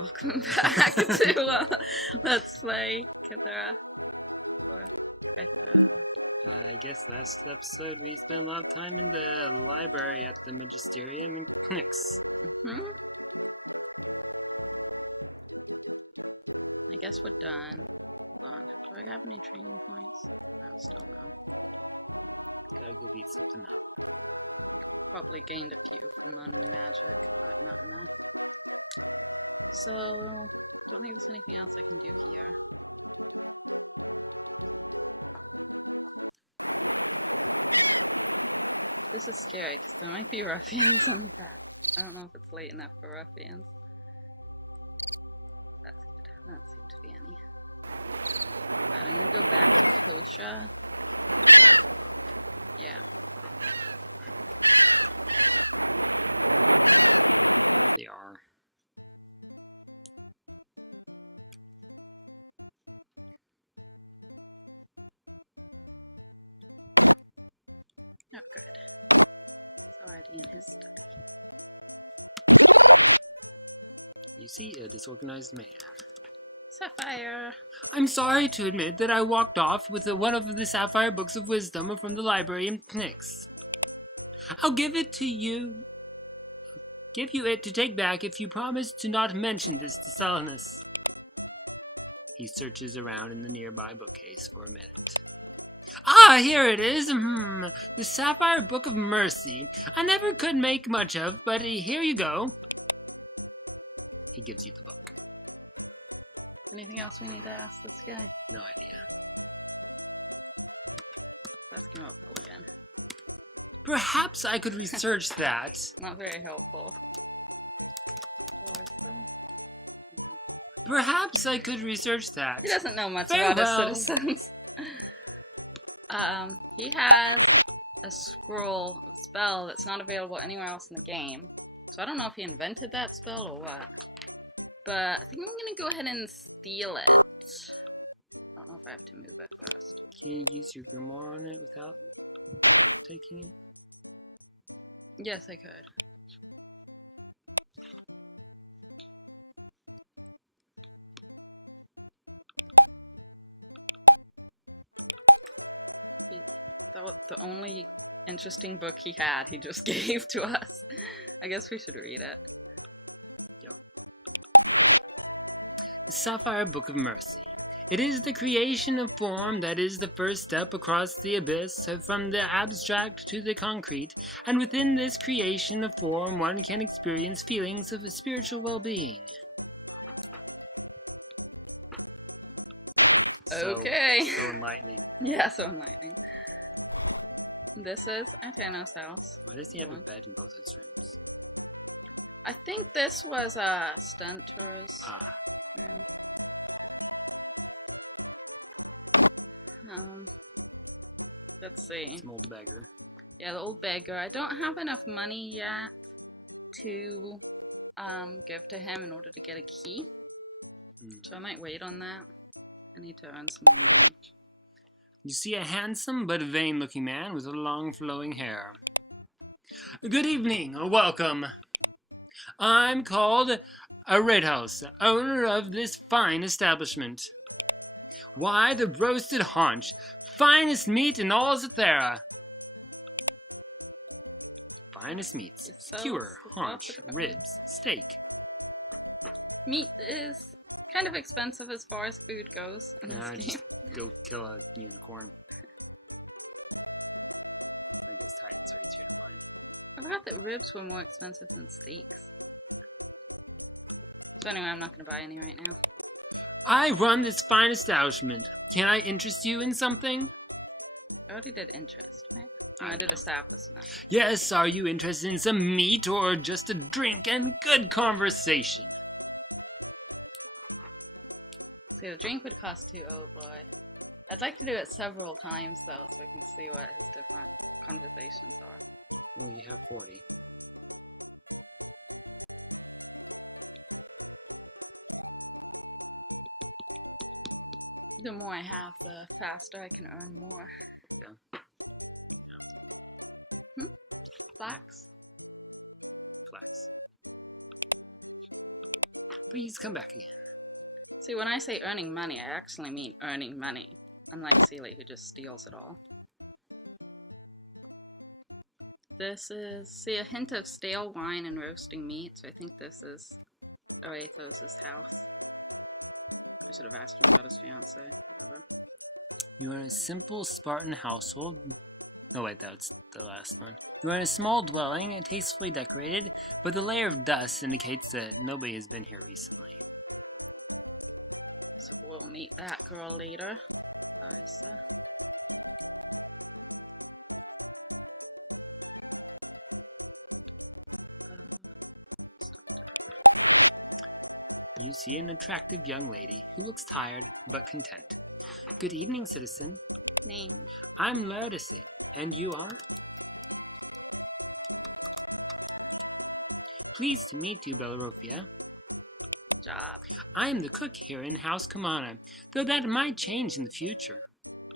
welcome back to Let's Play Cythera. I guess last episode we spent a lot of time in the library at the Magisterium and picnics. I guess we're done. Do I have any training points? No, still not. Gotta complete something up. Probably gained a few from non-magic. So, I don't think there's anything else I can do here. This is scary, because there might be ruffians. I don't know if it's late enough for ruffians. That's good. That seemed to be any. Kosha. Yeah. They are. You see a disorganized man. Sapphire! I'm sorry to admit that I walked off with one of the Sapphire books of wisdom from the library in picnics. I'll give it to you. Give you it to take back if you promise to not mention this to Salanus. He searches around in the nearby bookcase for a minute. Ah, here it is! The Sapphire Book of Mercy. I never could make much of, but here you go. He gives you the book. Anything else we need to ask this guy? No idea. Ask him up again. Perhaps I could research that. Not very helpful. Perhaps I could research that. He doesn't know much Farewell. about his citizens. He has a scroll spell that's not available anywhere else in the game. So I don't know if he invented that spell or what. But I think I'm gonna go ahead and steal it. I don't know if I have to move it first. Can you use your grimoire on it without taking it? Yes, I could. That was the only interesting book he had, he just gave to us. I guess we should read it. The Sapphire Book of Mercy. It is the creation of form that is the first step across the abyss, from the abstract to the concrete, and within this creation of form one can experience feelings of spiritual well-being. Okay. So enlightening. Yes, I'm lightning. This is Itanos' house. Why does he have a bed in both his rooms? I think this was a stunt tourist. Let's see. He's an old beggar. Yeah, the old beggar. I don't have enough money yet to give to him in order to get a key. So I might wait on that. I need to earn some money. You see a handsome but vain-looking man with long flowing hair. Good evening, welcome. I'm called Itanos, owner of this fine establishment. Why, the roasted haunch, finest meat in all Cythera. Finest meats, skewer, haunch, ribs, steak. Meat is kind of expensive as far as food goes in this game. Just go kill a unicorn. I forgot that ribs were more expensive than steaks. So anyway, I'm not going to buy any right now. I run this fine establishment. Can I interest you in something? I already did interest, right? Oh, I did establish that. Yes, are you interested in some meat or just a drink and good conversation? See, the drink would cost 2 but I'd like to do it several times though, so we can see what his different conversations are. Well, you have 40. The more I have, the faster I can earn more. Flax? Flex. Please come back again. See, when I say earning money, I actually mean earning money. Unlike Seely, who just steals it all. This is, see, a hint of stale wine and roasting meat, so I think this is Oathos' house. I should have asked for his fiance. You are in a simple Spartan household. Oh wait, that's the last one. You are in a small dwelling, tastefully decorated, but the layer of dust indicates that nobody has been here recently. So we'll meet that girl later. You see an attractive young lady who looks tired but content. Good evening, citizen. Me. I'm Larisa, and you are? Pleased to meet you, Belleropia. Good job. I am the cook here in House Kamana, though that might change in the future.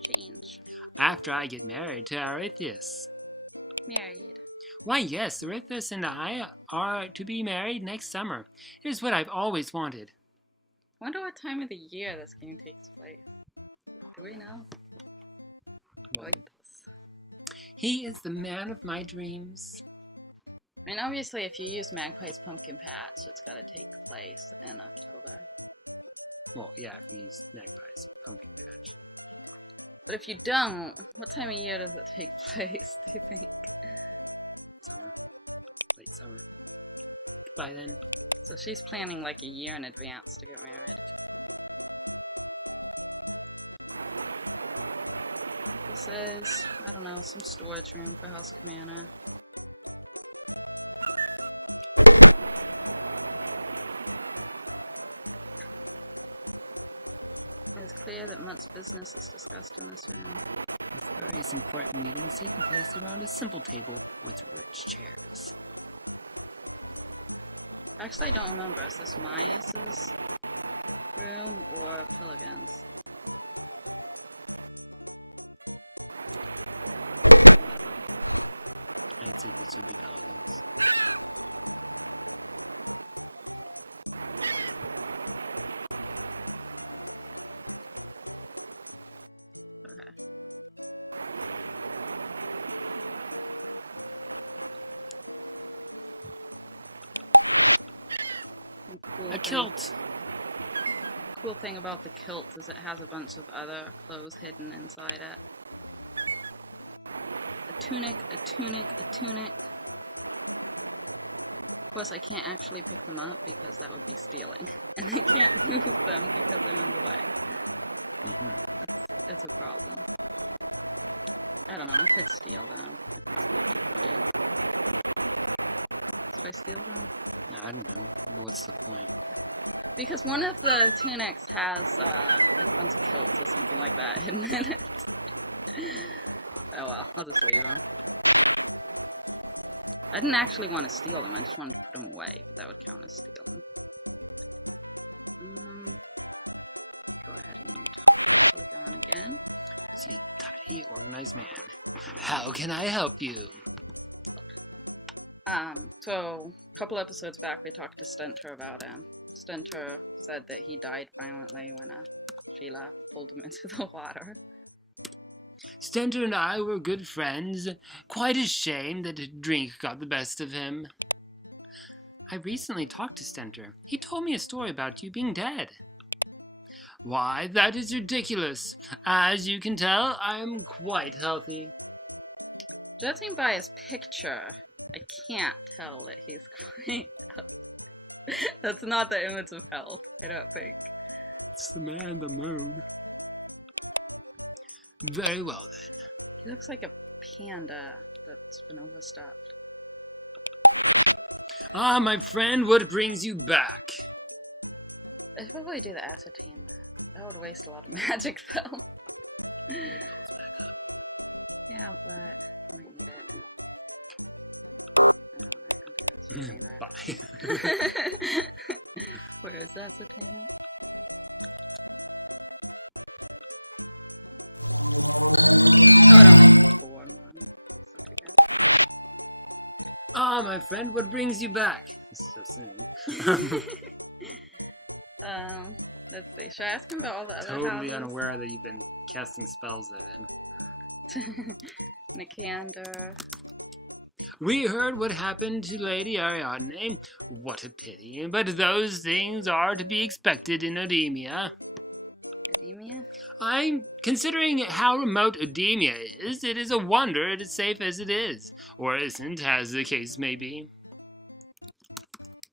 Change. After I get married to Arithius. Married. Why yes, Arithius and I are to be married next summer. It is what I've always wanted. Wonder what time of the year this game takes place. Do we know? Like this. He is the man of my dreams. I mean, obviously, if you use Magpie's Pumpkin Patch, it's gotta take place in October. Well, yeah, if you use Magpie's Pumpkin Patch. But if you don't, what time of year does it take place, do you think? Late summer. By then. So she's planning like a year in advance to get married. This is, I don't know, some storage room for House of Mana. It's clear that much business is discussed in this room. This important meeting is around a simple table with rich chairs. Actually, I don't remember if this is mine. This is Room Blood Elegance. A kilt! Cool thing about the kilt is it has a bunch of other clothes hidden inside it. Tunic, a tunic, a tunic. Of course, I can't actually pick them up because that would be stealing. And I can't move them. It's a problem. I don't know, I can steal them. Should I steal them? I don't know what's Because one of the tunics has something like that hidden in it. Oh well, I'll just leave them. I didn't actually want to steal them, I just wanted to put them away. That would count as stealing. Again. Hey, organized man. How can I help you? So, a couple episodes back we talked to Stentor about him. Stentor said that he died violently when Sheila pulled him into the water. Stentor and I were good friends. Quite a shame that a drink got the best of him. I recently talked to Stentor. He told me a story about you being dead. Why, that is ridiculous. As you can tell, I am quite healthy. Judging by his picture, I can't tell that he's quite healthy. That's not the image of health, I don't think. It's the man in the moon. Very well then. He looks like a panda that's been overstuffed. Ah, my friend, what brings you back? I'd probably do the acetine. That would waste a lot of magic though. Yeah, Bye. Where is that acetine? Ah, my friend, what brings you back? Should I ask him about all the other Totally houses? unaware that you've been casting spells at him. Nicander. We heard what happened to Lady Ariadne. What a pity. But those things are to be expected in Cademia. Cademia? I'm considering how remote Cademia is. It is a wonder it is safe as it is. Or isn't, as the case may be.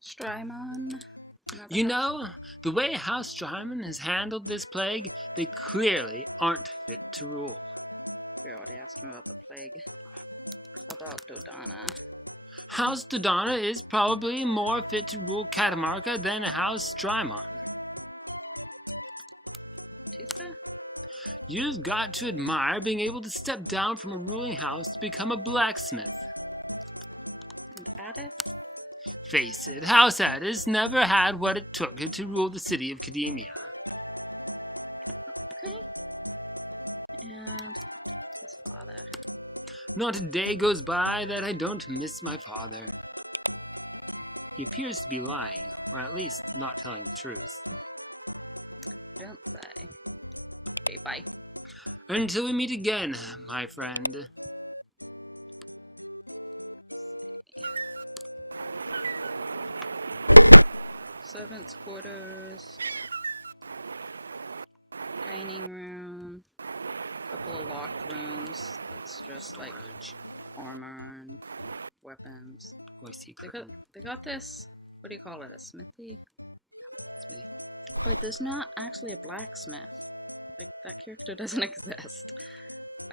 Strymon. You know, the way House Strymon has handled this plague, they clearly aren't fit to rule. House Dodana is probably more fit to rule Catamarca than House Strymon. You've got to admire being able to step down from a ruling house to become a blacksmith. Face it, House Addis never had what it took to rule the city of Cademia. Not a day goes by that I don't miss my father. He appears to be lying, or at least not telling the truth. Don't say. Okay, bye. Until we meet again, my friend. Servants' quarters. Dining room. Locked rooms. It's just like armor and weapons. They got this. What do you call it? A smithy? But there's not actually a blacksmith. Like, that character doesn't exist.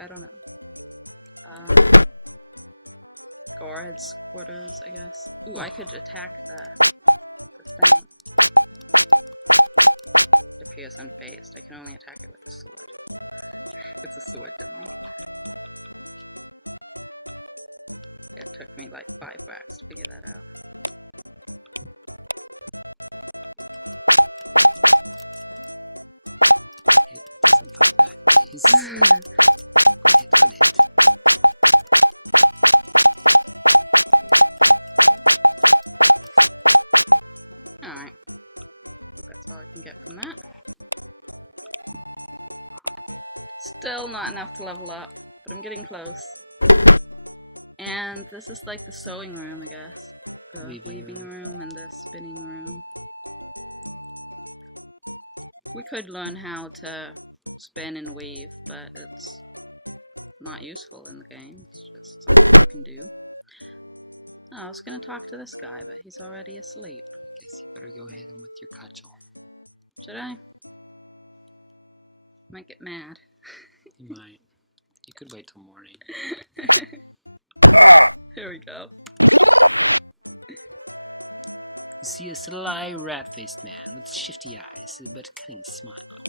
I don't know. Guards, quarters, I guess. Ooh, I could attack that. It appears unfazed. I can only attack it with a sword. It's a sword. It took me like 5 whacks to figure that out. Alright. That's all I can get from that. Still not enough to level up, but I'm getting close. And this is like the sewing room, I guess. The weaving room and the spinning room. We could learn how to spin and weave, but it's not useful in the game. It's just something you can do. Oh, I was gonna talk to this guy, but he's already asleep. Guess you better go ahead with your cudgel. Should I? Might get mad. You might. You could wait till morning. Here we go. You see a sly, rat-faced man with shifty eyes but a cunning smile.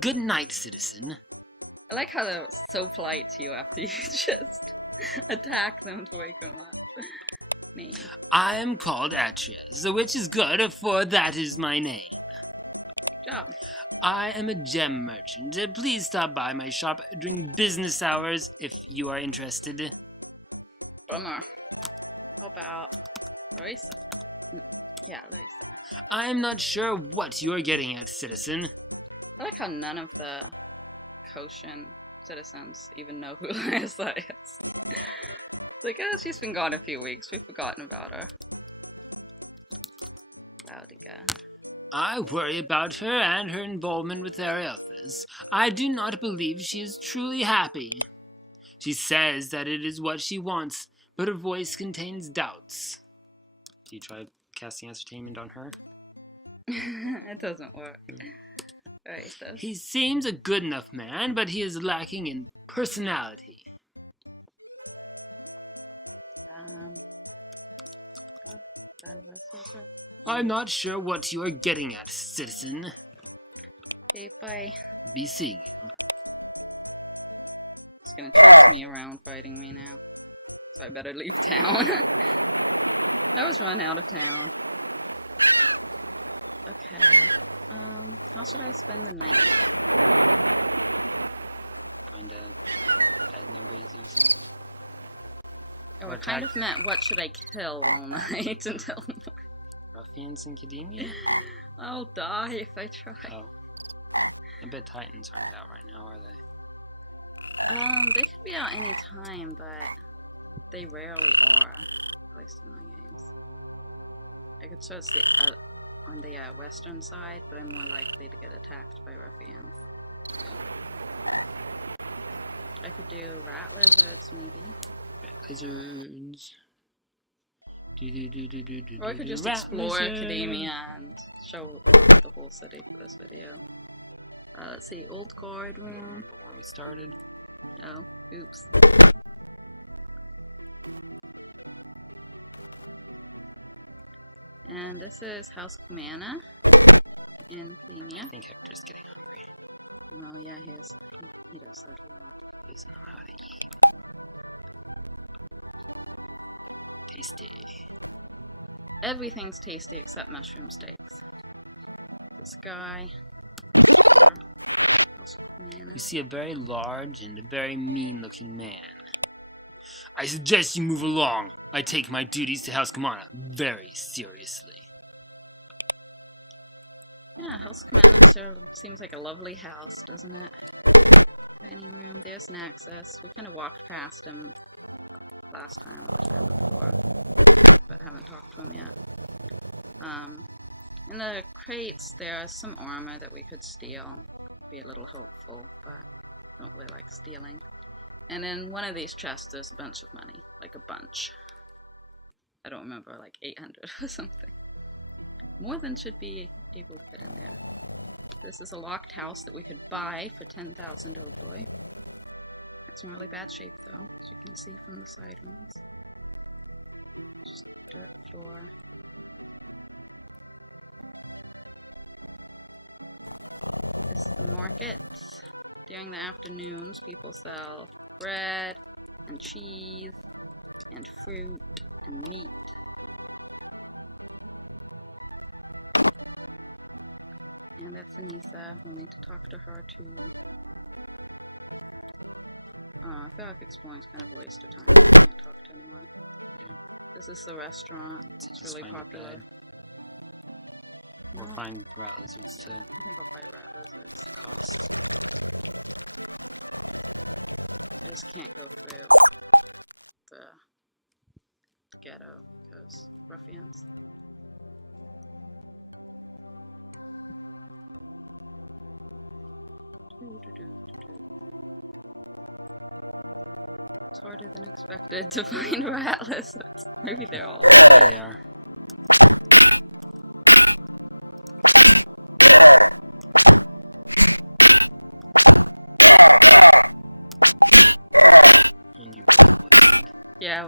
Good night, citizen. I like how they're so polite to you after you just attack them to wake them up. Me. I am called Atreus, which is good, for that is my name. Good job. I am a gem merchant. Please stop by my shop during business hours if you are interested. Bummer. How about Larisa? Yeah, Larisa. I am not sure what you are getting at, citizen. I like how none of the Koshan citizens even know who Larisa is. It's like, oh, she's been gone a few weeks. We've forgotten about her. How'd it go? I worry about her and her involvement with Arielphus. I do not believe she is truly happy. She says that it is what she wants, but her voice contains doubts. Do you try casting ascertainment on her? It doesn't work. Alright, so. He seems a good enough man, but he is lacking in personality. I'm not sure what you are getting at, citizen. Okay, bye. Be seeing. He's gonna chase me around fighting me now. So I better leave town. Let's run out of town. Let's try spinning the Oh, I kind of meant what should I kill all night until Ruffians in Cademia? I'll die if I try. Oh. I bet Titans aren't out right now, are They could be out any time, but they rarely are. At least in my games. I could sort of sit out on the western side, but I'm more likely to get attacked by ruffians. I could do ratlizards maybe. Ratlizards. Or I could just explore Cademia and show the whole city for this video. Let's see, old guard room. We started. Oh, oops. And this is House Cademia in Cademia. I think I'm just getting hungry. Oh yeah, he is. He's not how to eat. Tasty. Everything's tasty except mushroom steaks. This guy. You see a very large and a very mean-looking man. I suggest you move along. I take my duties to House Cademia very seriously. Yeah, House Cademia seems like a lovely house, doesn't it? There's Nexus. We kind of walked past him last time. But haven't talked to him yet. In the crates, there is some armor that we could steal. Be a little hopeful, but I don't really like stealing. And in one of these chests, there's a bunch of money. Like a bunch. I don't remember, like 800 or something. More than should be able to. This is a locked house that we could buy for 10,000 hopefully. It's in really bad shape though, as you can see from the side ones. Just look to the floor. Markets. During the afternoons, people sell bread and cheese and fruit and meat. And that's Larisa. We need to talk to her too. I feel like exploring's kind of a waste of time. Is this the restaurant? It's really popular. We'll find ratlizards too. The ghetto, those ruffians. It's harder than expected to find ratlizards. Maybe they're all there. Yeah.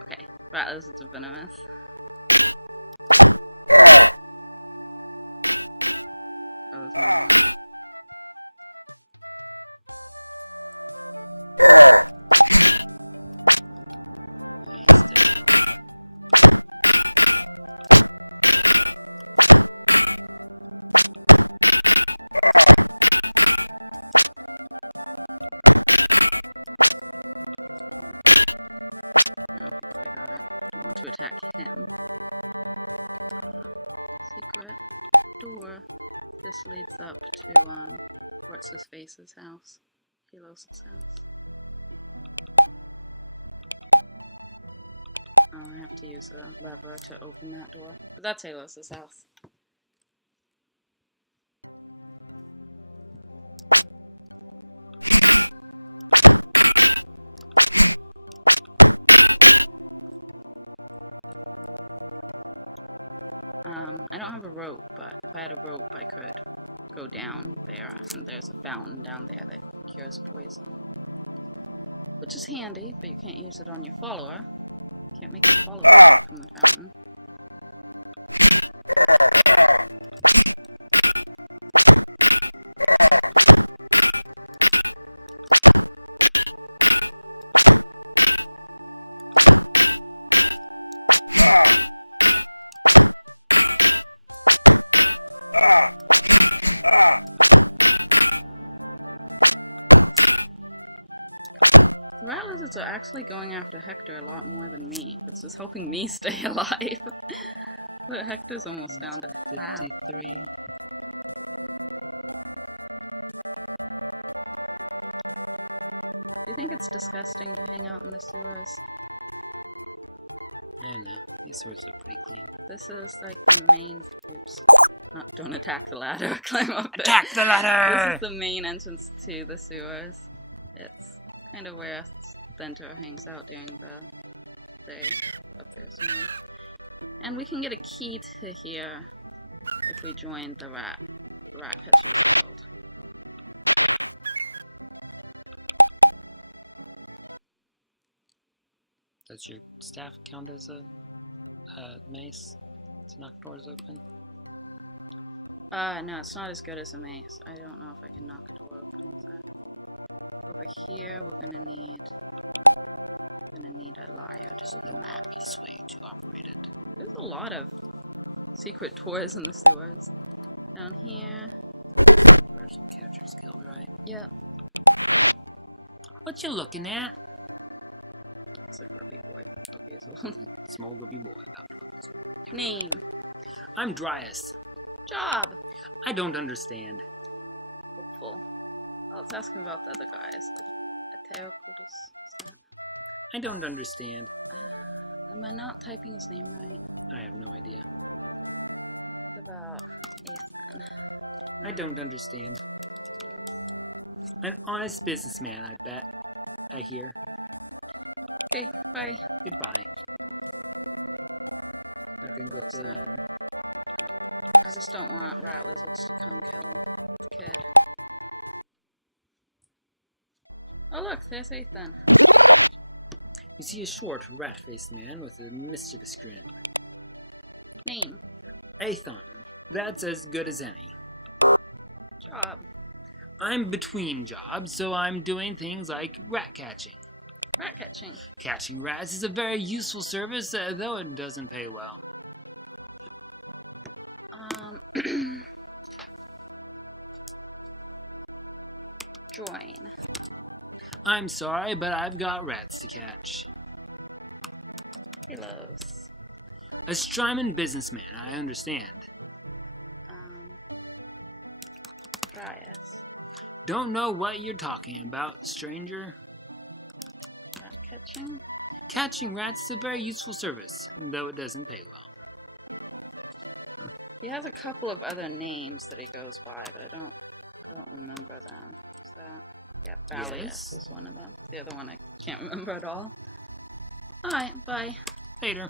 Okay, ratlizards are venomous. His house. Helos' house. I have to use a lever to open that door. But that's Helos' house. I don't have a rope, but if I had a rope, I could go down there. And there's a fountain down there that cures poison. Which is handy, but you can't use it on your follower. Can't make a follower from the fountain. Ratlizards are actually going after Hector a lot more than me, This is helping me stay alive. Look, Hector's almost down to 53. I think it's disgusting to hang out in the sewers. These swords are pretty clean. This is like the main... Oops. Don't attack the ladder. Climb up it. Attack the ladder! This is the main entrance to the sewers. It's kind of where Center hangs out during the day. Okay, so... And we can get a key to here if we join the rat catching. Does your staff count as a mace to knock doors open? No, it's not as good as a mace. I don't know if I can knock it open with that. Over here, we're gonna need a Mario. Just a easiest way to operate it. There's a lot of secret doors in the stores. Down here. Person capture skill, right? Yeah. What you looking at? Small Name. I'm Dryas. Job. I don't understand. Cool. Well, let's ask him about the other guys. I don't understand. Am I not typing his name right? I have no idea. What about Ethan? I don't understand. An honest businessman, I bet. I hear. Okay, bye. Goodbye. I think that's it. I just don't want ratlizards to come get the kid. Oh look, there's Ethan. You see a short, rat-faced man with a mischievous grin. Name. Aethon. That's as good as any. Job. I'm between jobs, so I'm doing things like rat catching. Rat catching. Catching rats is a very useful service, though it doesn't pay well. Join. I'm sorry, but I've got rats to catch. Halos. A Strymon businessman, I understand. Dryas. Don't know what you're talking about, stranger. Rat catching. Catching rats is a very useful service, though it doesn't pay well. He has a couple of other names that he goes by, but I don't remember them. So, yeah, Valius Yes. is one of them. The other one I can't remember at all. Alright, bye. Later.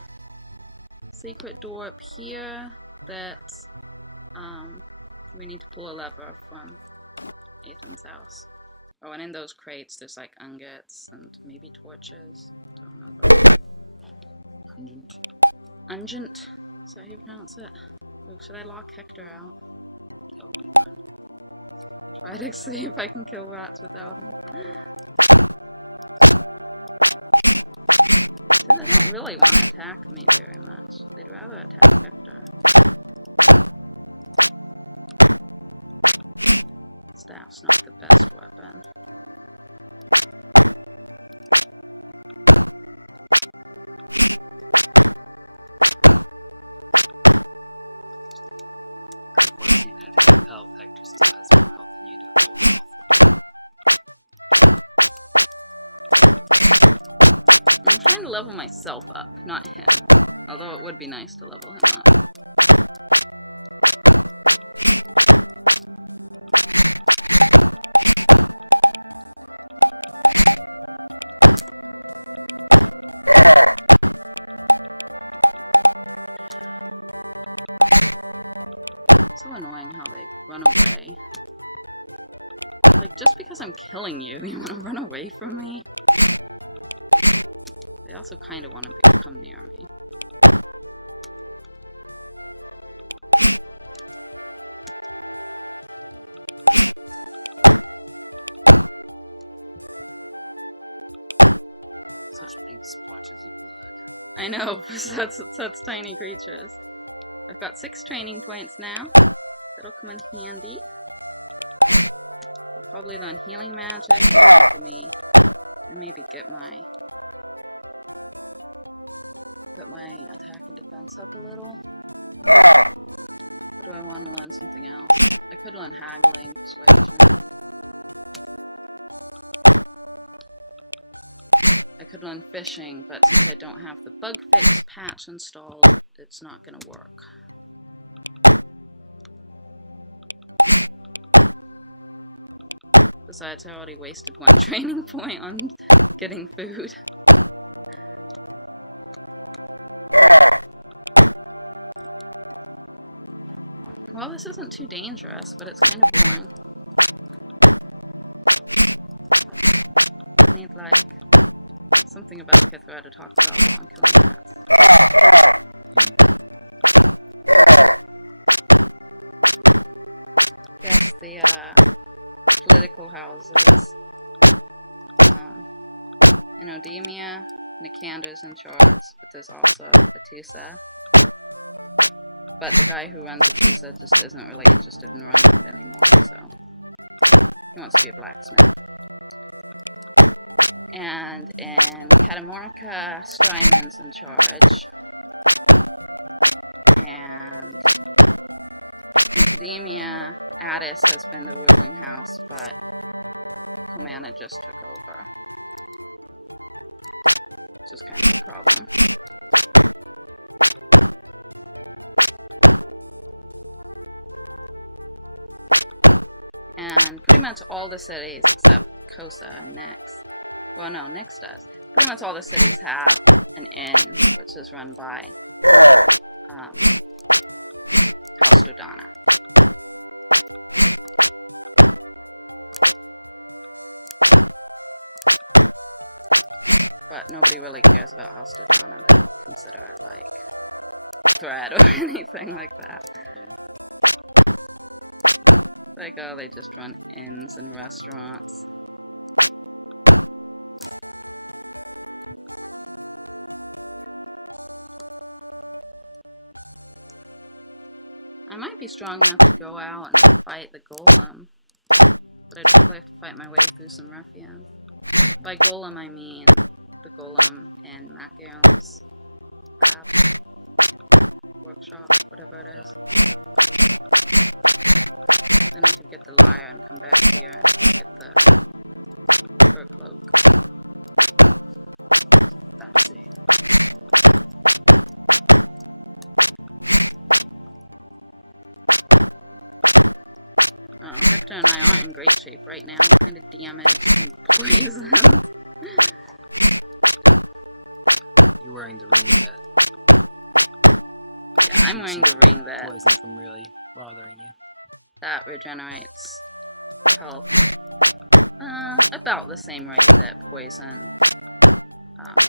Secret door up here that we need to pull a lever from Ethan's house. Oh, and in those crates there's like ingots and maybe torches. Ungent? Is that how you pronounce it? Oh, should I lock Hector out? Try to see if I can kill rats without. They really won't attack me very much. They'd rather attack Hector. Staff's not the best weapon. Level myself up, not him. Although it would be nice to level him up. It's so annoying how they run away. Like, just because I'm killing you, you want to run away from me? I also kind of want to come near me. Such big splotches of blood. I know, such tiny creatures. I've got 6 training points now. That'll come in handy. Probably learn healing magic. Maybe get my interested in fishing, but since I don't have the bug fish patch installed, it's not gonna work. Besides, I already wasted one training point on getting food. Well, this isn't too dangerous, but it's kind of fun. I need, like, something about Cythera to talk to. Political houses. Cademia, Nikander's in charge, but there's also Itanos. But the guy who runs Larisa just isn't really interested in running it anymore, so he wants to be a blacksmith. And in Cademia, Steinman's in charge. And Cademia, Addis has been the ruling house, but Commander just took over. Which is kind of a problem. All the cities except Kosha next. Well, no, next does. Pretty much all the cities have an inn, which is run by Itanos. But nobody really cares about how Itanos is considered like a threat or anything like that. Like, oh, they just run inns and restaurants. I might be strong enough to go out and fight the golem, but I'd probably have to fight my way through some ruffians. By golem, I mean the golem in Machaon's workshop, whatever it is. Get the lyre and come back here and get the fur cloak. I'm in great shape right now. I'm gonna damage poison. You're wearing the ring that. I'm wearing the ring that. Poison from really bothering you. That regenerates health about the same rate that poison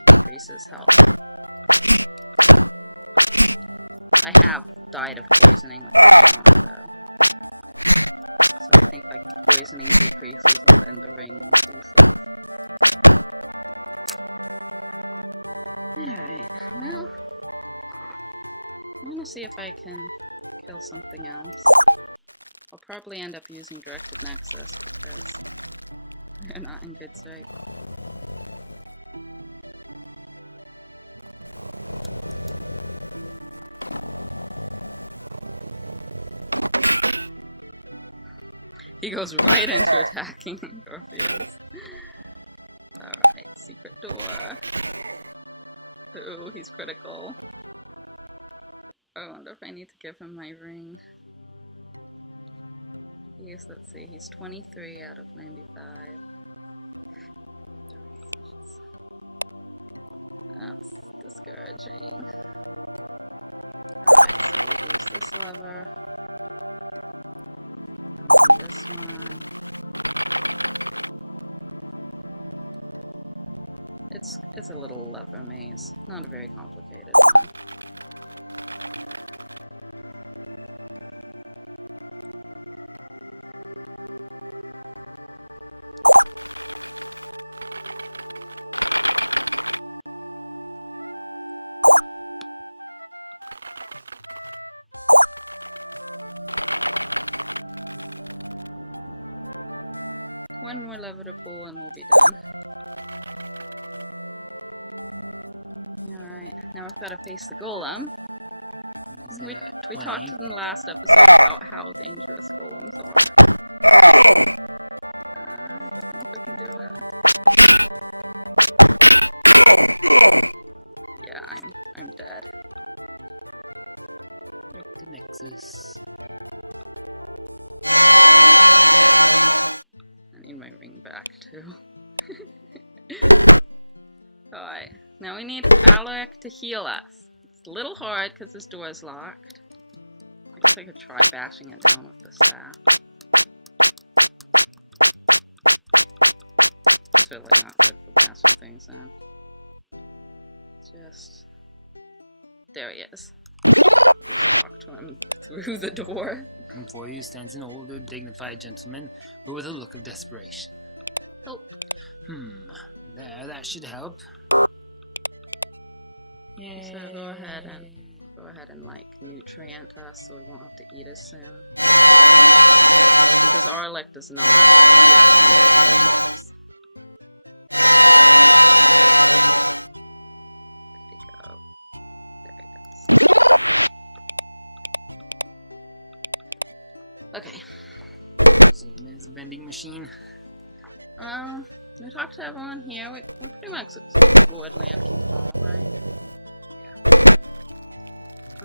increases health. I have died of poisoning. So I think like poisoning increases within the ring. Alright, well, I'm gonna see if I can kill something else. I'll probably end up using Directed Nexus. They're not in good sight. He goes right into attacking Orpheus. Alright, secret door. Ooh, he's critical. I wonder if I need to give him my ring. Let's see, he's 23 out of 95. That's discouraging. It's a little lever maze, not very complicated. Face the golem. So we talked in the last episode about how dangerous golems are. now we need Alaric to heal us. It's a little hard because this door is locked. I guess I could try bashing it down with the staff. It's really not good for bashing things in. Just... there he is. Talk to him through the door. Before you stands an older, dignified gentleman, but with a look of desperation. Help. There, that should help. Yay. So go ahead and like nutrient us so we won't have to eat as soon. Garlic does not. Okay. It's a vending machine. We talked to everyone here. We pretty much explored LandKing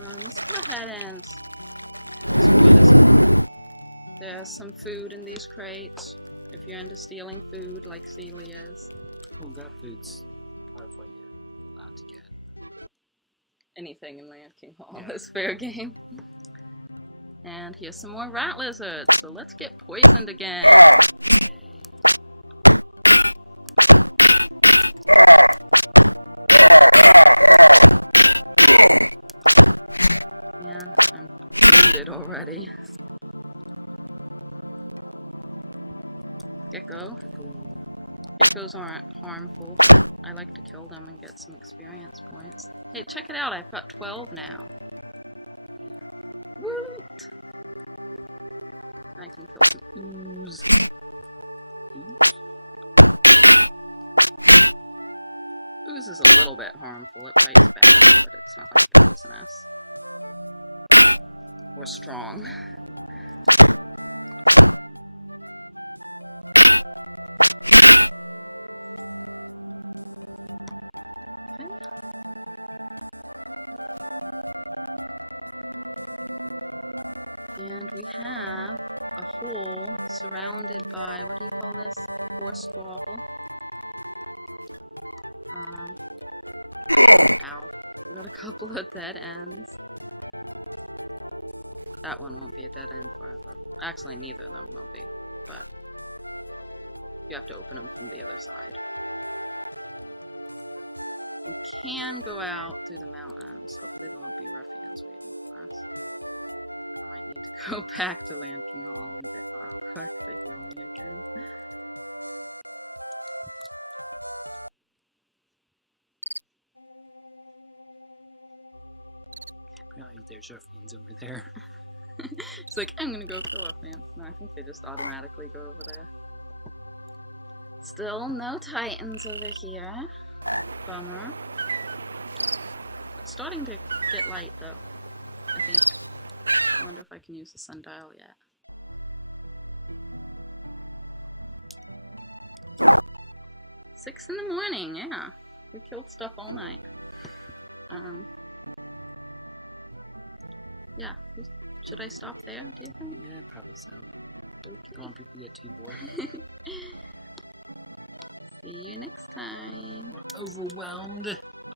Let's go ahead and... there's some food in these crates. If you're into stealing food, like Cythera is. Oh, that food's lovely. Not to get. Anything in LandKing Hall is fair game. And here's some more ratlizards, so let's get poisoned again. Did already. Geckos aren't harmful. I like to kill them and get some experience points. Hey, check it out, I've got 12 now. What? I can kill some ooze. Ooze is a little bit harmful. It bites back, but it's not like poisonous. We're strong. That one won't be a dead end. Actually, neither of them will be. But you have to open them from the other side. You can go out through the mountains, so there will be ruffians waiting for us. I need to go back to LandKing Hall and get our Cythera again. There's ruffians over there. It's like, I'm gonna go kill a fan. No, I think they just automatically go over there. Still no titans over here. Bummer. It's starting to get light though. I wonder if I can use the sundial yet. Six in the morning, yeah. We killed stuff all night. Yeah. Should I stop there? Probably so. Don't want people to get too bored. See you next time. Overwhelmed.